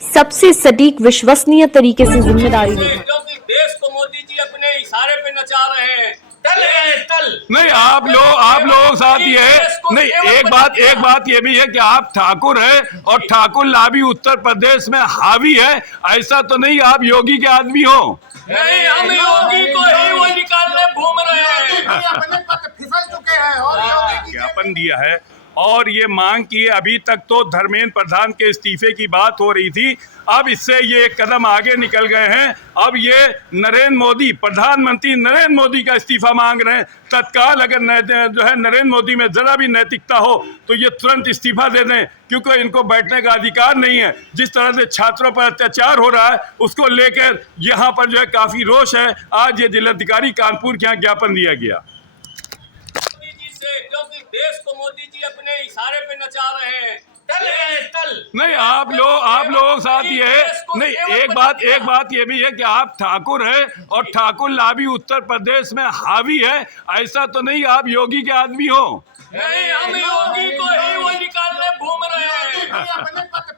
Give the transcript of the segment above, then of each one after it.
सबसे सटीक विश्वसनीय तरीके से जिम्मेदारी लेगा। क्योंकि देश को मोदी जी अपने इशारे पे नचा रहे हैं। नहीं, आप लोग साथ ये है नहीं। एक बात ये भी है कि आप ठाकुर हैं और ठाकुर लाभी उत्तर प्रदेश में हावी है। ऐसा तो नहीं आप योगी के आदमी हो। नहीं, हम योगी को ही वो निकालने घूम रहे हैं। फिसल चुके हैं और योगी ज्ञापन दिया है और ये मांग की। अभी तक तो धर्मेंद्र प्रधान के इस्तीफे की बात हो रही थी, अब इससे ये एक कदम आगे निकल गए हैं। अब ये नरेंद्र मोदी, प्रधानमंत्री नरेंद्र मोदी का इस्तीफा मांग रहे हैं तत्काल। अगर जो है नरेंद्र मोदी में जरा भी नैतिकता हो तो ये तुरंत इस्तीफा दे दें, क्योंकि इनको बैठने का अधिकार नहीं है। जिस तरह से छात्रों पर अत्याचार हो रहा है उसको लेकर यहाँ पर जो है काफी रोष है। आज ये जिलाधिकारी कानपुर के यहाँ ज्ञापन दिया गया। क्योंकि देश को मोदी जी अपने इशारे पे नचा रहे हैं। नहीं, आप लोग साथ ये है नहीं। एक बात ये भी है कि आप ठाकुर हैं और ठाकुर लाभी उत्तर प्रदेश में हावी है। ऐसा तो नहीं आप योगी के आदमी हो। नहीं, हम योगी को ही वो निकालने घूम रहे हैं।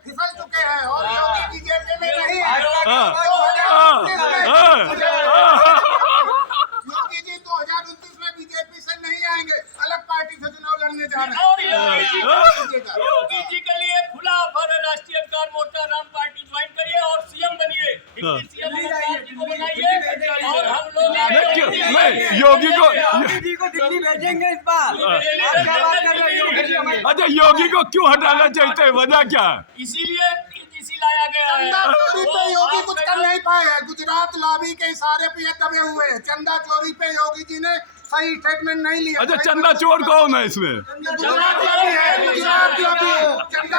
फिसल चुके हैं और योगी बीजेपी में नहीं है। योगी जी 2029 में बीजेपी से नहीं आएंगे, अलग पार्टी से चुनाव लड़ने जा रहे हैं। योगी जी के लिए खुला ऑफर है। राष्ट्रीय अधिकार मोर्चा नाम पार्टी ज्वाइन करिए और सीएम बनिए। सीएम को बनाइए और हम लोग योगी को दिल्ली भेजेंगे इस बार। आप क्या बात कर रहे हो? अच्छा, योगी को क्यों हटाना चाहते हैं, वजह क्या? इसीलिए लाया गया है। चंदा चोरी पे योगी कुछ कर नहीं पाए हैं। गुजरात लॉबी के इशारे पे ये दबे हुए हैं। चंदा चोरी पे योगी जी ने सही स्टेटमेंट नहीं लिया। अच्छा, चंदा चोर कौन है इसमें? गुजरात लॉबी है, गुजरात लॉबी। चंदा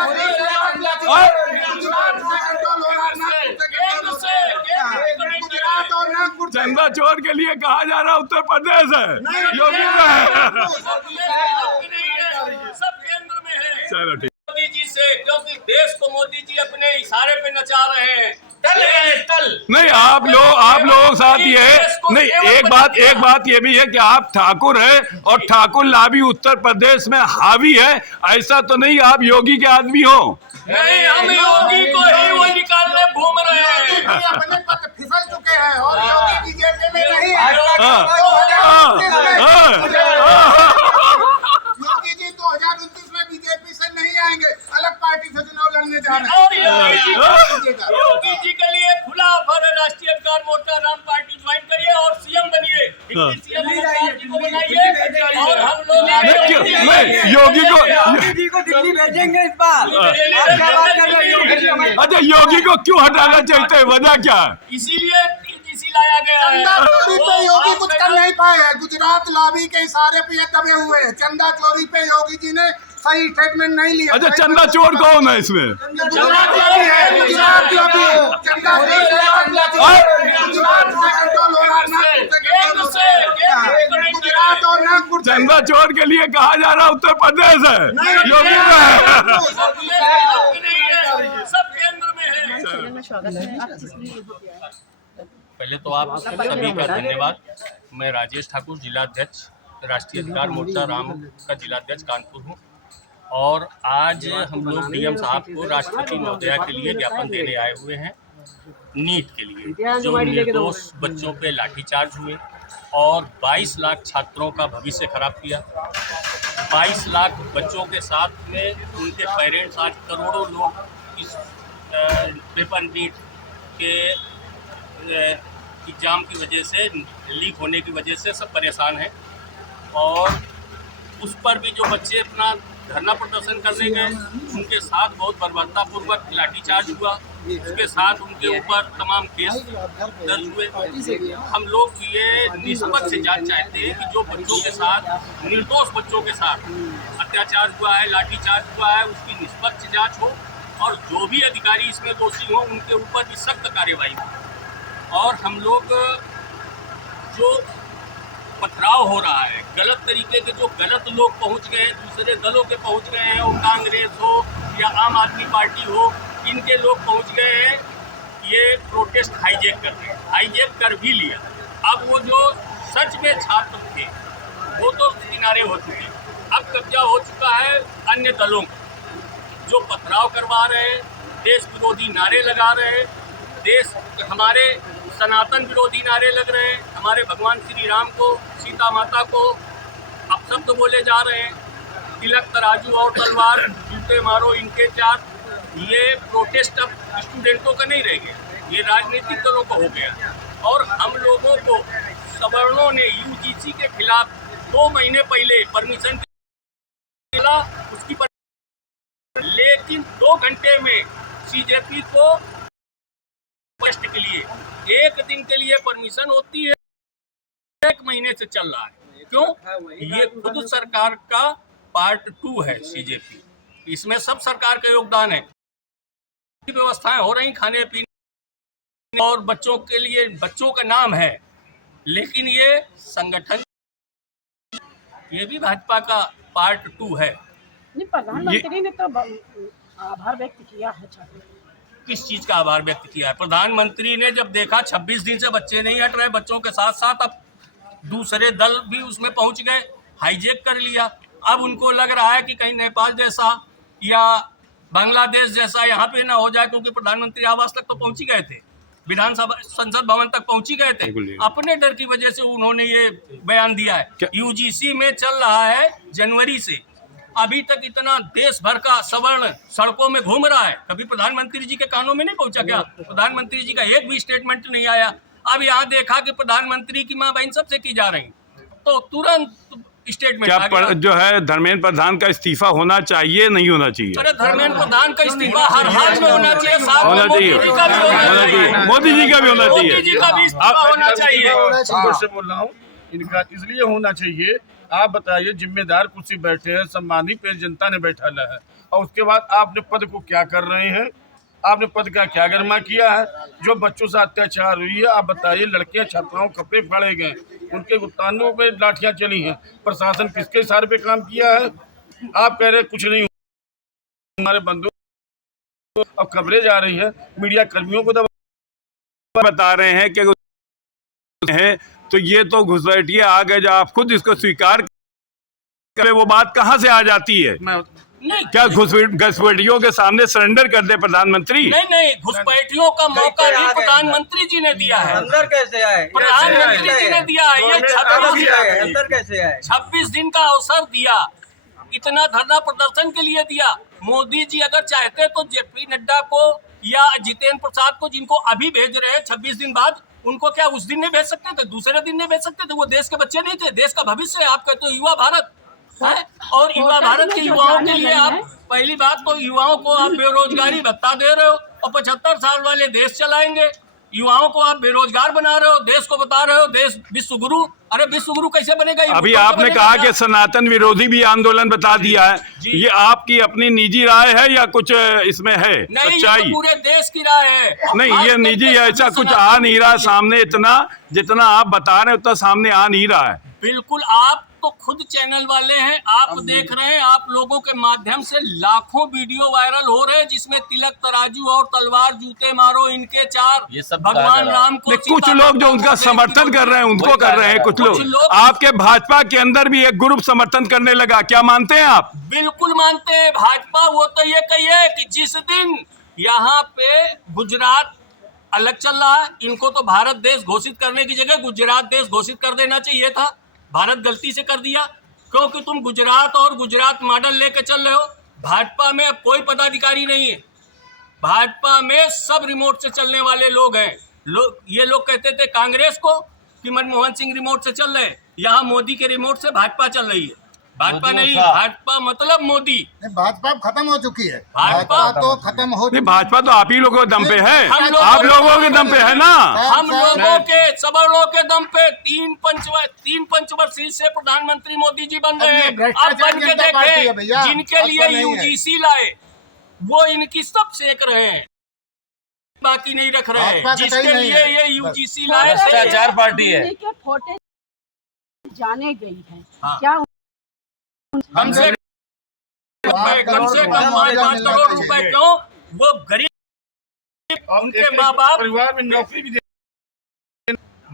गुजरात और नागपुर। चंदा चोर के लिए कहा जा रहा उत्तर प्रदेश है, योगी का है। सब केंद्र में है। चलो ठीक। मोदी जी से, क्योंकि देश को मोदी जी अपने इशारे पे नचा रहे हैं। नहीं, आप लोग साथ ये है नहीं। एक बात ये भी है कि आप ठाकुर हैं और ठाकुर लाभी उत्तर प्रदेश में हावी है। ऐसा तो नहीं आप योगी के आदमी हो। नहीं, हम योगी को ही वो निकालने घूम रहे हैं। फिसल चुके हैं और योगी बीजेपी में नहीं है। योगी जी 2029 में बीजेपी से नहीं आएंगे, अलग पार्टी से चुनाव लड़ने जा रहे हैं। योगी जी के लिए खुला ऑफर है। राष्ट्रीय अधिकार मोर्चा नाम पार्टी ज्वाइन करिए और सीएम बनिए। सीएम को बनाइए और हम लोग योगी को दिल्ली भेजेंगे इस बार। आप क्या बात कर रहे हो? अच्छा, योगी को क्यों हटाना चाहते हैं, वजह क्या? इसीलिए लाया गया है। चंदा चोरी पे योगी कुछ कर नहीं पाए हैं। गुजरात लॉबी के इशारे पे ये दबे हुए हैं। चंदा चोरी पे योगी जी ने सही स्टेटमेंट नहीं लिया। अच्छा, चंदा चोर कौन है इसमें? गुजरात लॉबी है, गुजरात लॉबी। चंदा गुजरात और नागपुर। चंदा चोर के लिए कहा जा रहा उत्तर प्रदेश है, योगी का है। सब केंद्र में है। पहले तो आप सभी का धन्यवाद। मैं राजेश ठाकुर, जिलाध्यक्ष राष्ट्रीय अधिकार मोर्चा राम का जिलाध्यक्ष कानपुर हूँ। और आज हम लोग डीएम साहब को राष्ट्रपति महोदया के लिए ज्ञापन देने आए हुए हैं। नीट के लिए जो निर्दोष बच्चों पे लाठीचार्ज हुए और 22 लाख छात्रों का भविष्य खराब किया। 22 लाख बच्चों के साथ में उनके पेरेंट्स, आज करोड़ों लोग इस पेपर नीट के एग्ज़ाम की वजह से, लीक होने की वजह से सब परेशान हैं। और उस पर भी जो बच्चे अपना धरना प्रदर्शन करने गए, उनके साथ बहुत बर्बरतापूर्वक लाठीचार्ज हुआ। उसके साथ उनके ऊपर तमाम केस दर्ज हुए। हम लोग ये निष्पक्ष जांच चाहते हैं कि जो बच्चों के साथ, निर्दोष बच्चों के साथ अत्याचार हुआ है, लाठीचार्ज हुआ है, उसकी निष्पक्ष जाँच हो और जो भी अधिकारी इसमें दोषी हों उनके ऊपर भी सख्त कार्रवाई हो। और हम लोग जो पथराव हो रहा है, गलत तरीके के जो गलत लोग पहुंच गए हैं, दूसरे दलों के पहुंच गए हैं, वो कांग्रेस हो या आम आदमी पार्टी हो, इनके लोग पहुंच गए हैं, ये प्रोटेस्ट हाईजैक कर रहे हैं। हाईजैक कर भी लिया। अब वो जो सच में छात्र थे वो तो किनारे हो चुके, अब कब्जा हो चुका है अन्य दलों का, जो पथराव करवा रहे हैं, देश विरोधी नारे लगा रहे हैं, देश हमारे सनातन विरोधी नारे लग रहे हैं, हमारे भगवान श्री राम को, सीता माता को अपशब्द बोले जा रहे हैं, तिलक तराजू और तलवार जूते मारो इनके चार। ये प्रोटेस्ट अब स्टूडेंटों का नहीं रह गया, ये राजनीतिक दलों का हो गया। और हम लोगों को सवर्णों ने यूजीसी के खिलाफ 2 महीने पहले परमिशन मिला, उसकी लेकिन 2 घंटे में सीजेपी को टेस्ट के लिए 1 दिन के लिए परमिशन होती है, 1 महीने से चल रहा है। क्यों? ये खुद सरकार का पार्ट 2 है सीजेपी, इसमें सब सरकार का योगदान है। व्यवस्थाएं हो रही खाने पीने और बच्चों के लिए, बच्चों का नाम है, लेकिन ये संगठन ये भी भाजपा का पार्ट 2 है। नहीं, प्रधानमंत्री ने तो आभार व्यक्त किया है। किस चीज का आभार व्यक्त किया है? प्रधानमंत्री ने जब देखा 26 दिन से बच्चे नहीं हट रहे, बच्चों के साथ साथ अब दूसरे दल भी उसमें पहुंच गए, हाईजैक कर लिया। अब उनको लग रहा है कि कहीं नेपाल जैसा या बांग्लादेश जैसा यहाँ पे ना हो जाए, क्योंकि प्रधानमंत्री आवास तक तो पहुंच ही गए थे, विधानसभा संसद भवन तक पहुंच ही गए थे। अपने डर की वजह से उन्होंने ये बयान दिया है। यूजीसी में चल रहा है जनवरी से, अभी तक इतना देश भर का सवर्ण सड़कों में घूम रहा है, कभी प्रधानमंत्री जी के कानों में नहीं पहुंचा क्या? प्रधानमंत्री जी का एक भी स्टेटमेंट नहीं आया। अब यहाँ देखा कि प्रधानमंत्री की माँ बहन सबसे की जा रही, तो तुरंत स्टेटमेंट आ गया। जो है धर्मेंद्र प्रधान का इस्तीफा होना चाहिए, नहीं होना चाहिए? अरे धर्मेंद्र प्रधान का इस्तीफा हर हाल में होना चाहिए, साथ में मोदी जी का भी होना चाहिए, मोदी जी का भी होना चाहिए, मोदी जी का भी इस्तीफा होना चाहिए। बोल रहा हूँ, इनका इसलिए होना चाहिए। आप बताइए, जिम्मेदार कुर्सी बैठे हैं, सम्मानित पे जनता ने बैठाना है, और उसके बाद आपने पद को क्या कर रहे हैं? आपने पद का क्या गरिमा किया है? जो बच्चों से अत्याचार हुई है, आप बताइए, लड़कियां छात्राओं कपड़े फाड़े गए, उनके गुप्तानों पे लाठियां चली हैं, प्रशासन किसके इशारे पे काम किया है? आप कह रहे हैं कुछ नहीं, हमारे बंदूक अब खबरें जा रही है, मीडिया कर्मियों को बता रहे हैं कि है, तो ये तो घुसपैठिए आ गए, जब आप खुद इसको स्वीकार करें, वो बात कहाँ से आ जाती है? नहीं, क्या घुसपैठियों के सामने सरेंडर कर दे प्रधानमंत्री? नहीं, घुसपैठियों का मौका भी प्रधानमंत्री जी ने दिया है। अंदर कैसे आए? प्रधानमंत्री जी ने दिया है, ये अंदर कैसे आए? 26 दिन का अवसर दिया, इतना धरना प्रदर्शन के लिए दिया। मोदी जी अगर चाहते तो जेपी नड्डा को या जितेंद्र प्रसाद को, जिनको अभी भेज रहे हैं 26 दिन बाद, उनको क्या उस दिन नहीं भेज सकते थे? दूसरे दिन नहीं भेज सकते थे? वो देश के बच्चे नहीं थे, देश का भविष्य है। आप कहते हो युवा भारत है, और युवा भारत के युवाओं के लिए आप पहली बात तो युवाओं को आप बेरोजगारी भत्ता दे रहे हो, और 75 साल वाले देश चलाएंगे, युवाओं को आप बेरोजगार बना रहे हो, देश को बता रहे हो देश विश्व गुरु। अरे विश्व गुरु कैसे बनेगा? अभी आपने कहा कि सनातन विरोधी भी आंदोलन बता दिया है, ये आपकी अपनी निजी राय है या कुछ इसमें है सच्चाई? तो पूरे देश की राय है। नहीं, ये निजी ऐसा कुछ आ नहीं रहा सामने, इतना जितना आप बता रहे हैं उतना सामने आ नहीं रहा है। बिल्कुल, आप तो खुद चैनल वाले हैं, आप देख रहे हैं, आप लोगों के माध्यम से लाखों वीडियो वायरल हो रहे हैं, जिसमें तिलक तराजू और तलवार जूते मारो इनके चार, ये सब भगवान राम को। कुछ लोग जो उनका समर्थन कर रहे हैं उनको कर रहे हैं, कुछ लोग आपके भाजपा के अंदर भी एक ग्रुप समर्थन करने लगा, क्या मानते हैं आप? बिल्कुल मानते हैं भाजपा। वो तो ये कहिए कि जिस दिन यहाँ पे गुजरात अलग चल रहा है, इनको तो भारत देश घोषित करने की जगह गुजरात देश घोषित कर देना चाहिए था। भारत गलती से कर दिया, क्योंकि तुम गुजरात और गुजरात मॉडल लेके चल रहे हो। भाजपा में अब कोई पदाधिकारी नहीं है, भाजपा में सब रिमोट से चलने वाले लोग हैं। ये लोग कहते थे कांग्रेस को कि मनमोहन सिंह रिमोट से चल रहे हैं, यहाँ मोदी के रिमोट से भाजपा चल रही है। भाजपा नहीं, भाजपा मतलब मोदी। भाजपा खत्म हो चुकी है, भाजपा तो खत्म हो चुकी है। भाजपा तो आप ही लोगों के दम पे है, आप लोगों के दम पे है ना। हम लोगों के सवर्णों के दम पे 3 पंचवर्षीय से प्रधानमंत्री मोदी जी बन रहे हैं। अब बन के देखे, जिनके लिए यूजीसी लाए वो इनकी सब सेक रहे हैं, बाकी नहीं रख रहे हैं। जिसके लिए ये यूजीसी लाए, भ्रष्टाचार पार्टी है। फोटे जाने गई है, क्या कम से कम 5 करोड़ रुपए क्यों? वो गरीब, उनके माँ बाप परिवार में नौकरी भी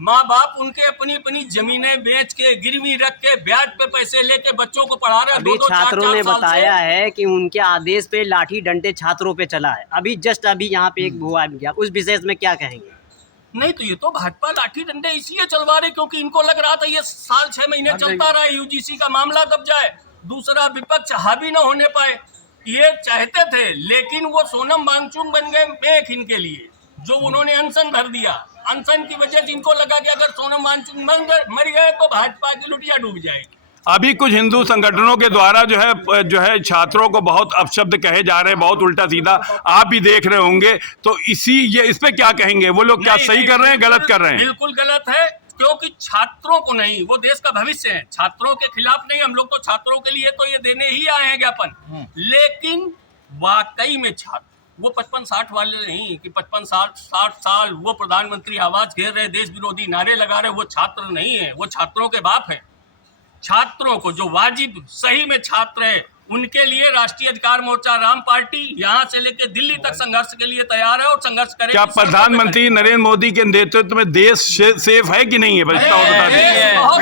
माँ बाप उनके अपनी अपनी जमीनें बेच के गिरवी रख के ब्याज पे पैसे लेके बच्चों को पढ़ा रहे हैं। अभी 2-2, 4-4 छात्रों ने साल से। बताया है कि उनके आदेश पे लाठी डंडे छात्रों पे चला है। अभी जस्ट अभी यहाँ पे एक हुआ गया, उस विशेष में क्या कहेंगे? नहीं तो ये तो भाजपा लाठी डंडे इसलिए चलवा रहे क्योंकि इनको लग रहा था ये साल 6 महीने चलता रहा, यूजीसी का मामला दब जाए, दूसरा विपक्ष हावी न होने पाए। ये चाहते थे, लेकिन वो सोनम वांगचुक बन गए मेख इनके लिए, जो उन्होंने अनशन भर दिया। अनशन की वजह से इनको लगा कि अगर सोनम वांगचुक मर गए तो भाजपा की लुटिया डूब जाएगी। अभी कुछ हिंदू संगठनों के द्वारा जो है छात्रों को बहुत अपशब्द कहे जा रहे हैं, बहुत उल्टा सीधा, आप भी देख रहे होंगे, तो इस पे क्या कहेंगे? वो लोग क्या सही कर रहे हैं, गलत कर रहे हैं? बिल्कुल गलत है, क्योंकि छात्रों को नहीं, वो देश का भविष्य है, छात्रों के खिलाफ नहीं। हम लोग तो छात्रों के लिए तो ये देने ही आए हैं ज्ञापन, लेकिन वाकई में छात्र वो 55-60 वाले नहीं कि 55-60 साल वो प्रधानमंत्री आवाज घेर रहे, देश विरोधी नारे लगा रहे, वो छात्र नहीं है, वो छात्रों के बाप है। छात्रों को जो वाजिब सही में छात्र है, उनके लिए राष्ट्रीय अधिकार मोर्चा राम पार्टी यहाँ से लेकर दिल्ली तक संघर्ष के लिए तैयार है और संघर्ष करेगी। क्या प्रधानमंत्री नरेंद्र मोदी के नेतृत्व में देश सेफ है कि नहीं है? बता दीजिए। बहुत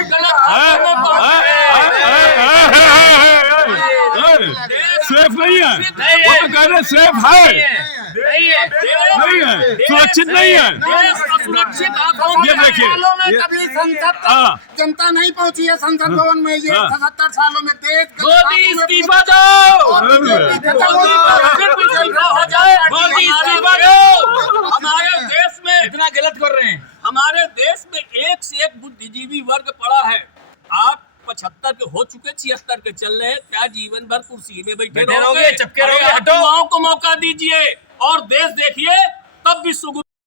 सेफ नहीं है, वो तो कह रहे सेफ है, नहीं है, सुरक्षित नहीं है। सुरक्षित ये देखिए, कभी संसद जनता नहीं पहुंची है संसद भवन में, ये 77 सालों में देश मोदी इस्तीफा दो, मोदी इस्तीफा दो। हमारे देश में इतना गलत कर रहे हैं, हमारे देश में एक से एक बुद्धिजीवी वर्ग पड़ा है। आप 75 के हो चुके, 76 के चल रहे हैं, क्या जीवन भर कुर्सी में बैठे रहोगे? चपके रहोगे? युवाओं को मौका दीजिए और देश देखिए, तब विश्व